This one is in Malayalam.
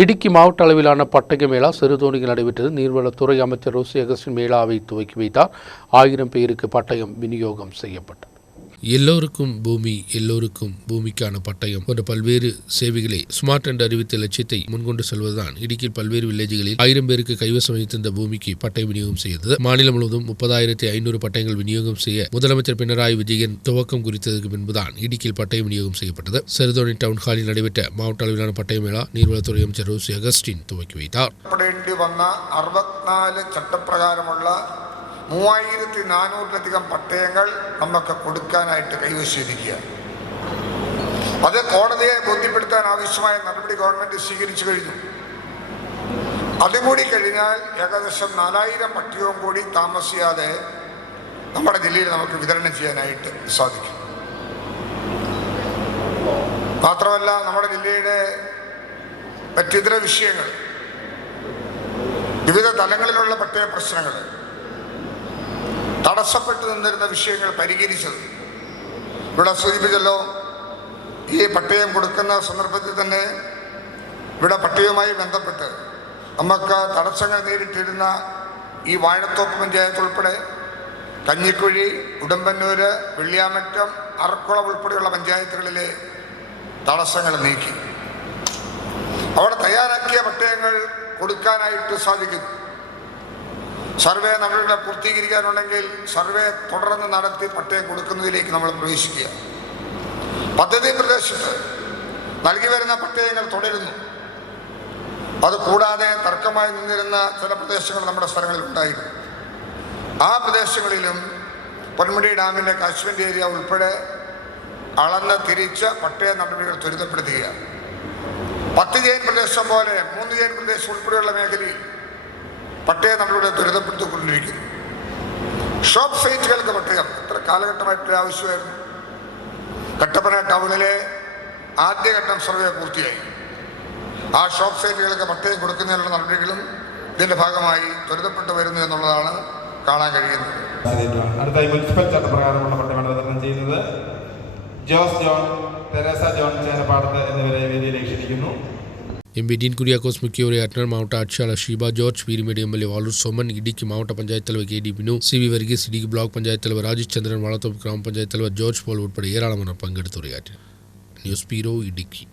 இடுக்கி மாவட்ட அளவிலான பட்டய மேளா சிறுதோணியில் நடைபெற்றது. நீர்வளத்துறை அமைச்சர் ரோசி அகஸ்டின் மேளாவை துவக்கி வைத்தார். 1000 பேருக்கு பட்டயம் விநியோகம் செய்யப்பட்டது. எல்லோருக்கும் பூமி, எல்லோருக்கும் பூமிக்கான பட்டயம் போன்ற பல்வேறு சேவைகளை ஸ்மார்ட் என்று அறிவித்த லட்சியத்தை முன்கொண்டு செல்வதுதான் இடுக்கியில் பல்வேறு வில்லேஜ்களில் 1000 பேருக்கு கைவசம் வைத்திருந்த பூமிக்கு பட்டயம் விநியோகம் செய்தது. மாநிலம் முழுவதும் 30,500 பட்டயங்கள் விநியோகம் செய்ய முதலமைச்சர் பினராயி விஜயன் துவக்கம் குறித்ததற்கு பின்புதான் இடுக்கியில் பட்டயம் விநியோகம் செய்யப்பட்டது. சிறுதோணி டவுன் ஹாலில் நடைபெற்ற மாவட்ட அளவிலான பட்டய மேளா நீர்வளத்துறை அமைச்சர் ரோசி அகஸ்டின் துவக்கி வைத்தார். 64 ചട്ടപ്രകാരമുള്ള 3400-ലധികം പട്ടയങ്ങൾ നമുക്ക് കൊടുക്കാനായിട്ട് കൈവശിച്ചിരിക്കുക. അത് കോടതിയെ ബോധ്യപ്പെടുത്താൻ ആവശ്യമായ നടപടി ഗവൺമെന്റ് സ്വീകരിച്ചു കഴിഞ്ഞു. അതുകൂടി കഴിഞ്ഞാൽ ഏകദേശം 4000 പട്ടയവും കൂടി താമസിയാതെ നമ്മുടെ ജില്ലയിൽ നമുക്ക് വിതരണം ചെയ്യാനായിട്ട് സാധിക്കും. മാത്രമല്ല, നമ്മുടെ ജില്ലയുടെ മറ്റിതര വിഷയങ്ങൾ, വിവിധ തലങ്ങളിലുള്ള പട്ടയ പ്രശ്നങ്ങൾ, തടസ്സപ്പെട്ടു നിന്നിരുന്ന വിഷയങ്ങൾ പരിഹരിച്ചത് ഇവിടെ സൂചിപ്പിച്ചല്ലോ. ഈ പട്ടയം കൊടുക്കുന്ന സന്ദർഭത്തിൽ തന്നെ ഇവിടെ പട്ടയവുമായി ബന്ധപ്പെട്ട് നമുക്ക് തടസ്സങ്ങൾ നേരിട്ടിരുന്ന ഈ വാഴത്തോപ്പ് പഞ്ചായത്ത് ഉൾപ്പെടെ കഞ്ഞിക്കുഴി, ഉടുമ്പന്നൂർ, വെള്ളിയാമറ്റം, അറക്കുളം ഉൾപ്പെടെയുള്ള പഞ്ചായത്തുകളിലെ തടസ്സങ്ങൾ നീക്കി അവിടെ തയ്യാറാക്കിയ പട്ടയങ്ങൾ കൊടുക്കാനായിട്ട് സാധിക്കുന്നു. സർവേ നടപടികളെ പൂർത്തീകരിക്കാനുണ്ടെങ്കിൽ സർവേ തുടർന്ന് നടത്തി പട്ടയം കൊടുക്കുന്നതിലേക്ക് നമ്മൾ പ്രവേശിക്കുക. പദ്ധതി പ്രദേശത്ത് നൽകി വരുന്ന പട്ടയങ്ങൾ തുടരുന്നു. അതുകൂടാതെ തർക്കമായി നിന്നിരുന്ന ചില പ്രദേശങ്ങൾ നമ്മുടെ സ്ഥലങ്ങളിൽ ഉണ്ടായിരുന്നു. ആ പ്രദേശങ്ങളിലും പൊന്മുടി ഡാമിൻ്റെ കാശ്മീർ ഏരിയ ഉൾപ്പെടെ അളന്ന് തിരിച്ച പട്ടയ നടപടികൾ ത്വരിതപ്പെടുത്തുകയാണ്. 10 ജെയിൻ പ്രദേശം പോലെ 3 ജെയിൻ പ്രദേശം ഉൾപ്പെടെയുള്ള മേഖലയിൽ പട്ടയ നടപടികൾ ത്വരിതപ്പെടുത്തിക്കൊണ്ടിരിക്കുന്നു. ഷോപ്പ് സൈറ്റുകൾക്ക് പട്ടയം എത്ര കാലഘട്ടമായിട്ട് ആവശ്യമായിരുന്നു. കട്ടപ്പന ടൗണിലെ ആദ്യഘട്ടം സർവേ പൂർത്തിയായി. ആ ഷോപ്പ് സൈറ്റുകൾക്ക് പട്ടയം കൊടുക്കുന്നതിനുള്ള നടപടികളും ഇതിന്റെ ഭാഗമായി ത്വരിതപ്പെട്ടു വരുന്നു എന്നുള്ളതാണ് കാണാൻ കഴിയുന്നത്. അടുത്തായി മുനിസിപ്പൽ ചട്ടപ്രകാരമുള്ള പട്ടയമാണ് വിതരണം ചെയ്യുന്നത്. ജോസ് ജോൺ, തെരേസ ജോൺ ചേനപ്പാടത്ത് എന്നിവരെ വേദിയിലേക്ക് ക്ഷണിക്കുന്നു. MP Dean Kuriakos മുഖ്യ ഉரையாற்றினார். மாவட்ட ஆட்சியாளர் ஷீபா ஜார்ஜ், வீரிமேடு MLA வாலூர் சோமன், இடுக்கி மாவட்ட பஞ்சாயத்து தலைவர் KD பினு, CV வர்கீஸ், இடுக்கி பிளாக் பஞ்சாயத்து தலைவர் ராஜேஷ் சந்திரன், வாழத்தோப்பு கிராம பஞ்சாயத்து தலைவர் ஜார்ஜ் போல் உட்பட ஏராளமானோர் பங்கெடுத்து உரையாற்றினர். நியூஸ் பீரோ, இடுக்கி.